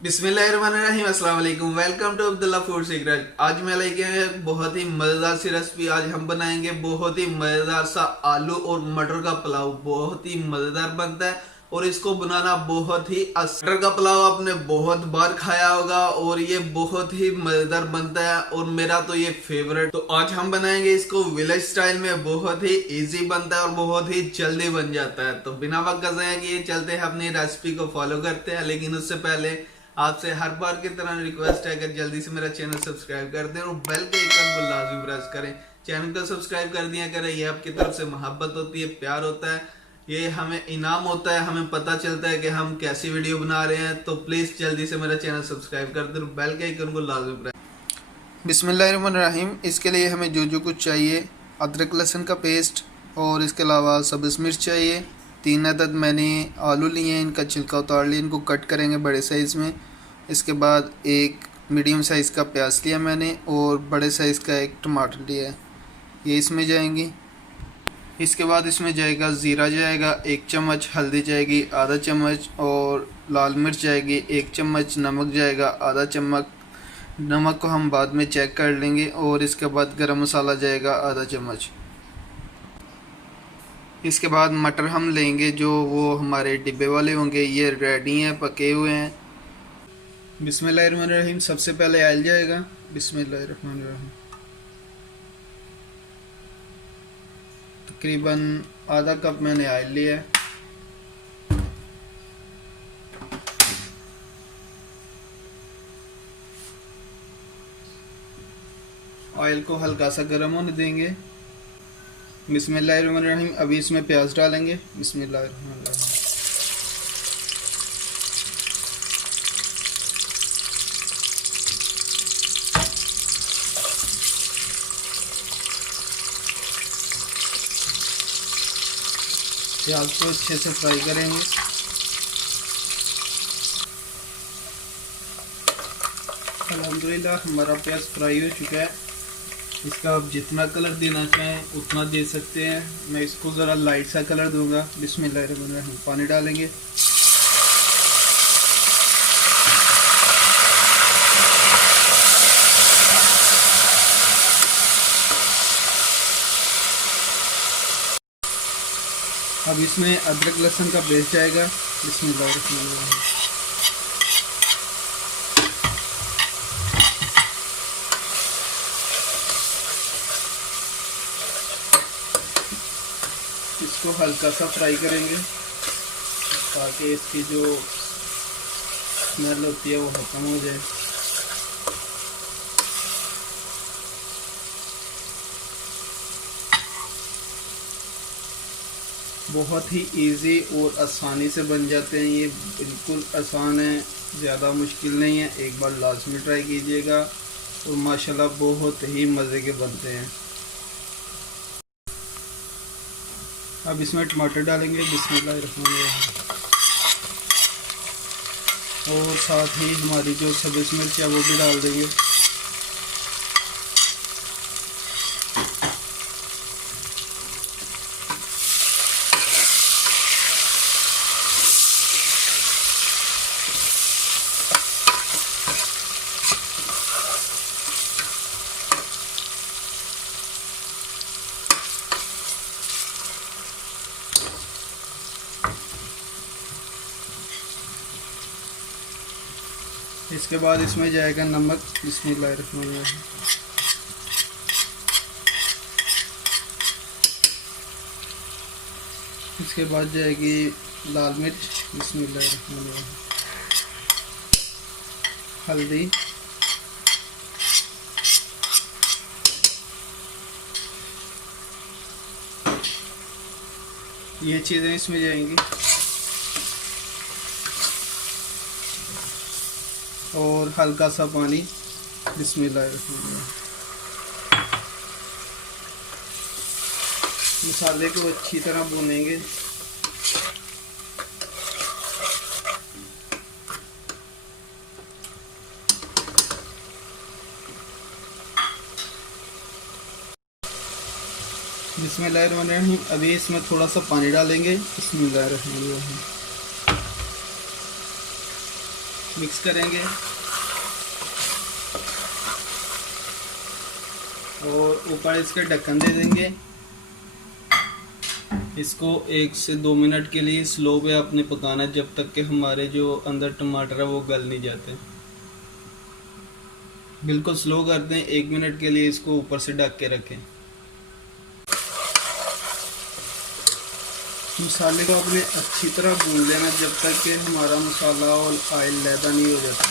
बिस्मिल्लाहिर्रहमानिर्रहीम, अस्सलाम वालेकुम। Welcome to Abdullah food secret. आज मैं लेके आया एक बहुत ही मज़ेदार सी रेसिपी। आज हम बनाएंगे बहुत ही मज़ेदार सा आलू और मटर का पुलाव। बहुत ही मज़ेदार बनता है और इसको बनाना बहुत ही मटर का पुलाव आपने बहुत बार खाया होगा और ये बहुत ही मज़ेदार बनता है और मेरा तो ये फेवरेट। तो आज हम बनाएंगे इसको विलेज स्टाइल में। बहुत ही इजी बनता है और बहुत ही जल्दी बन जाता है। तो बिना वक्त गजाए कि चलते हैं अपनी रेसिपी को फॉलो करते हैं, लेकिन उससे पहले आपसे हर बार की तरह रिक्वेस्ट है कि जल्दी से मेरा चैनल सब्सक्राइब कर दें और बेल के आइकन को लाजमी प्रेस करें। चैनल को सब्सक्राइब कर दिया करें, ये आपकी तरफ से मोहब्बत होती है, प्यार होता है, ये हमें इनाम होता है, हमें पता चलता है कि हम कैसी वीडियो बना रहे हैं। तो प्लीज़ जल्दी से मेरा चैनल सब्सक्राइब कर दें और बेल के आइकन को लाजमी प्रेस। बिस्मिल्लाहिर्रहमानिर्रहीम। इसके लिए हमें जो जो कुछ चाहिए, अदरक लहसुन का पेस्ट और इसके अलावा सब्ज़ मिर्च चाहिए। 3 अदद मैंने आलू लिए हैं, इनका छिलका उतार लिया, इनको कट करेंगे बड़े साइज़ में। इसके बाद एक मीडियम साइज़ का प्याज लिया मैंने और बड़े साइज़ का एक टमाटर लिया है, ये इसमें जाएंगी। इसके बाद इसमें जाएगा ज़ीरा, जाएगा 1 चम्मच, हल्दी जाएगी आधा चम्मच और लाल मिर्च जाएगी 1 चम्मच, नमक जाएगा आधा चम्मच। नमक को हम बाद में चेक कर लेंगे। और इसके बाद गरम मसाला जाएगा आधा चम्मच। इसके बाद मटर हम लेंगे जो वो हमारे डिब्बे वाले होंगे, ये रेडी हैं, पके हुए हैं। बिस्मिल्लाहिर्रहमानिर्रहीम। सबसे पहले ऑयल जाएगा। बिस्मिल्लाहिर्रहमानिर्रहीम। तकरीबन आधा कप मैंने ऑयल लिया है। ऑयल को हल्का सा गर्म होने देंगे। बिस्मिल्लाहिर्रहमानिर्रहीम। अभी इसमें प्याज डालेंगे। बिस्मिल्लाहिर्रहमानिर्रहीम। प्याज को अच्छे से फ्राई करेंगे। अल्हम्दुलिल्लाह हमारा प्याज फ्राई हो चुका है। इसका आप जितना कलर देना चाहें उतना दे सकते हैं। मैं इसको ज़रा लाइट सा कलर दूंगा। बिस्मिल्लाहिर्रहमानिर्रहीम। पानी डालेंगे। अब इसमें अदरक लहसुन का पेस्ट जाएगा। बिस्मिल्लाहिर्रहमानिर्रहीम। इसको हल्का सा फ्राई करेंगे ताकि इसकी जो स्मेल होती है वो ख़त्म हो जाए। बहुत ही इजी और आसानी से बन जाते हैं, ये बिल्कुल आसान है, ज़्यादा मुश्किल नहीं है। एक बार लाजमी ट्राई कीजिएगा और माशाल्लाह बहुत ही मज़े के बनते हैं। अब इसमें टमाटर डालेंगे। बिस्मिल्लाहिर्रहमानिर्रहीम। और साथ ही हमारी जो सब्ज़ मिर्च है वो भी डाल देंगे। इसके बाद इसमें जाएगा नमक। बिस्मिल्लाहिर्रहमानिर्रहीम। इसके बाद जाएगी लाल मिर्च। बिस्मिल्लाहिर्रहमानिर्रहीम। हल्दी, ये चीज़ें इसमें जाएंगी। और हल्का सा पानी। बिस्मिल्लाहिर्रहमानिर्रहीम। मसाले को अच्छी तरह भूनेंगे। बिस्मिल्लाहिर्रहमानिर्रहीम। अभी इसमें थोड़ा सा पानी डालेंगे। बिस्मिल्लाहिर्रहमानिर्रहीम। मिक्स करेंगे और ऊपर इसके ढक्कन दे देंगे। इसको 1 से 2 मिनट के लिए स्लो पे आपने पकाना है, जब तक कि हमारे जो अंदर टमाटर है वो गल नहीं जाते। बिल्कुल स्लो कर दें, 1 मिनट के लिए इसको ऊपर से ढक के रखें। मसाले को आपने अच्छी तरह भून लेना जब तक कि हमारा मसाला और ऑयल लैदा नहीं हो जाता।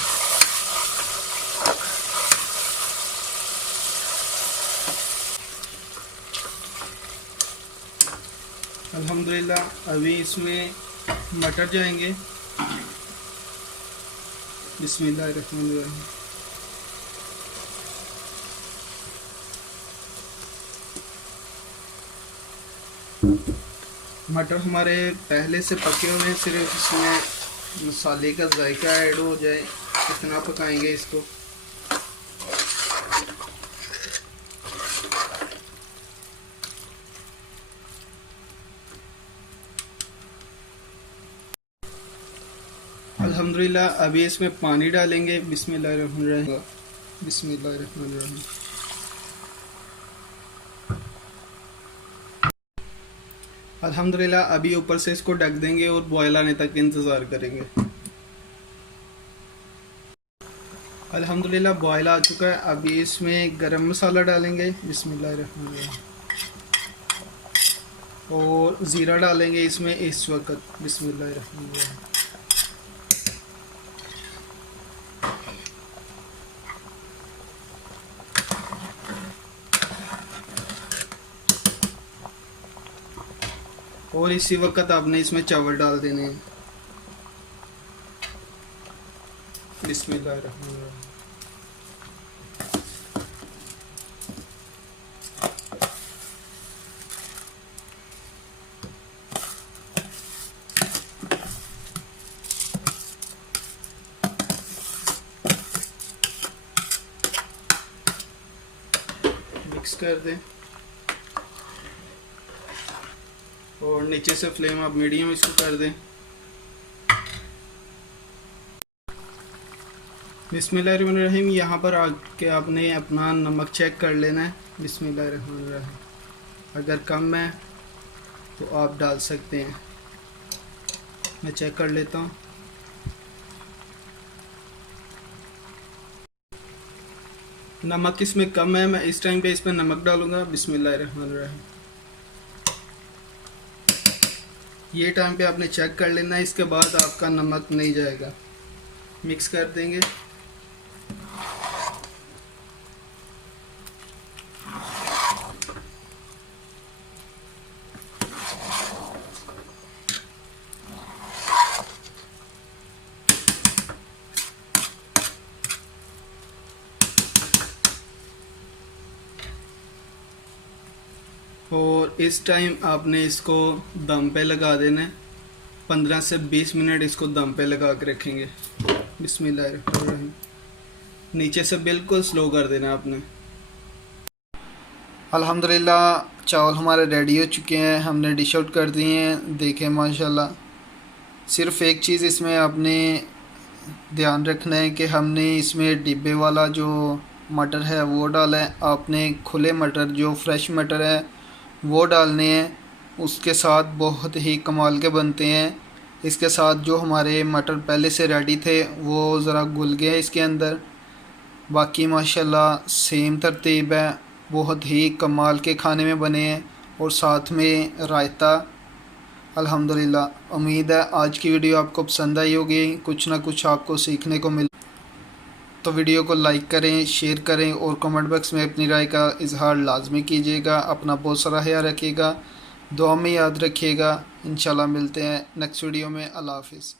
अल्हम्दुलिल्लाह अभी इसमें मटर जाएंगे। बिस्मिल्लाहिर्रहमानिर्रहीम। मटर हमारे पहले से पके हुए हैं, सिर्फ इसमें मसाले का जायका ऐड हो जाए इतना पकाएंगे इसको। अल्हम्दुलिल्लाह अभी इसमें पानी डालेंगे। बिस्मिल्लाहिर्रहमानिर्रहीम। बिस्मिल्लाहिर्रहमानिर्रहीम। अल्हम्दुलिल्लाह अभी ऊपर से इसको ढक देंगे और बॉयल आने तक इंतज़ार करेंगे। अल्हम्दुलिल्लाह बॉयल आ चुका है। अभी इसमें गरम मसाला डालेंगे। बिस्मिल्लाहिर्रहमानिर्रहीम। और ज़ीरा डालेंगे इसमें इस वक्त। बिस्मिल्लाहिर्रहमानिर्रहीम। और इसी वक्त आपने इसमें चावल डाल देने हैं। बिस्मिल्लाहिर्रहमानिर्रहीम। मिक्स कर दें और नीचे से फ्लेम आप मीडियम इसको कर दें। बिस्मिल्लाहिर्रहमानिर्रहीम। यहाँ पर आके आपने अपना नमक चेक कर लेना है। बिस्मिल्लाहिर्रहमानिर्रहीम। अगर कम है तो आप डाल सकते हैं। मैं चेक कर लेता हूँ। नमक इसमें कम है, मैं इस टाइम पे इस पर नमक डालूँगा। बिस्मिल्लाहिर्रहमानिर्रहीम। ये टाइम पे आपने चेक कर लेना है, इसके बाद आपका नमक नहीं जाएगा। मिक्स कर देंगे। और इस टाइम आपने इसको दम पे लगा देना है। 15 से 20 मिनट इसको दम पे लगा के रखेंगे। बिस्मिल्लाहिर्रहमानिर्रहीम। नीचे से बिल्कुल स्लो कर देना आपने। अल्हम्दुलिल्लाह चावल हमारे रेडी हो चुके हैं, हमने डिश आउट कर दिए हैं। देखें माशाल्लाह। सिर्फ़ एक चीज़ इसमें आपने ध्यान रखना है कि हमने इसमें डिब्बे वाला जो मटर है वो डाला है। आपने खुले मटर जो फ्रेश मटर है वो डालने हैं, उसके साथ बहुत ही कमाल के बनते हैं। इसके साथ जो हमारे मटर पहले से रेडी थे वो ज़रा घुल गए इसके अंदर। बाकी माशाल्लाह सेम तरतीब है, बहुत ही कमाल के खाने में बने हैं और साथ में रायता। अल्हम्दुलिल्लाह उम्मीद है आज की वीडियो आपको पसंद आई होगी, कुछ ना कुछ आपको सीखने को मिल। तो वीडियो को लाइक करें, शेयर करें और कमेंट बॉक्स में अपनी राय का इजहार लाजमी कीजिएगा। अपना बहुत सारा ख्याल रखिएगा, दुआ में याद रखिएगा। इंशाल्लाह मिलते हैं नेक्स्ट वीडियो में। अल्लाह हाफिज़।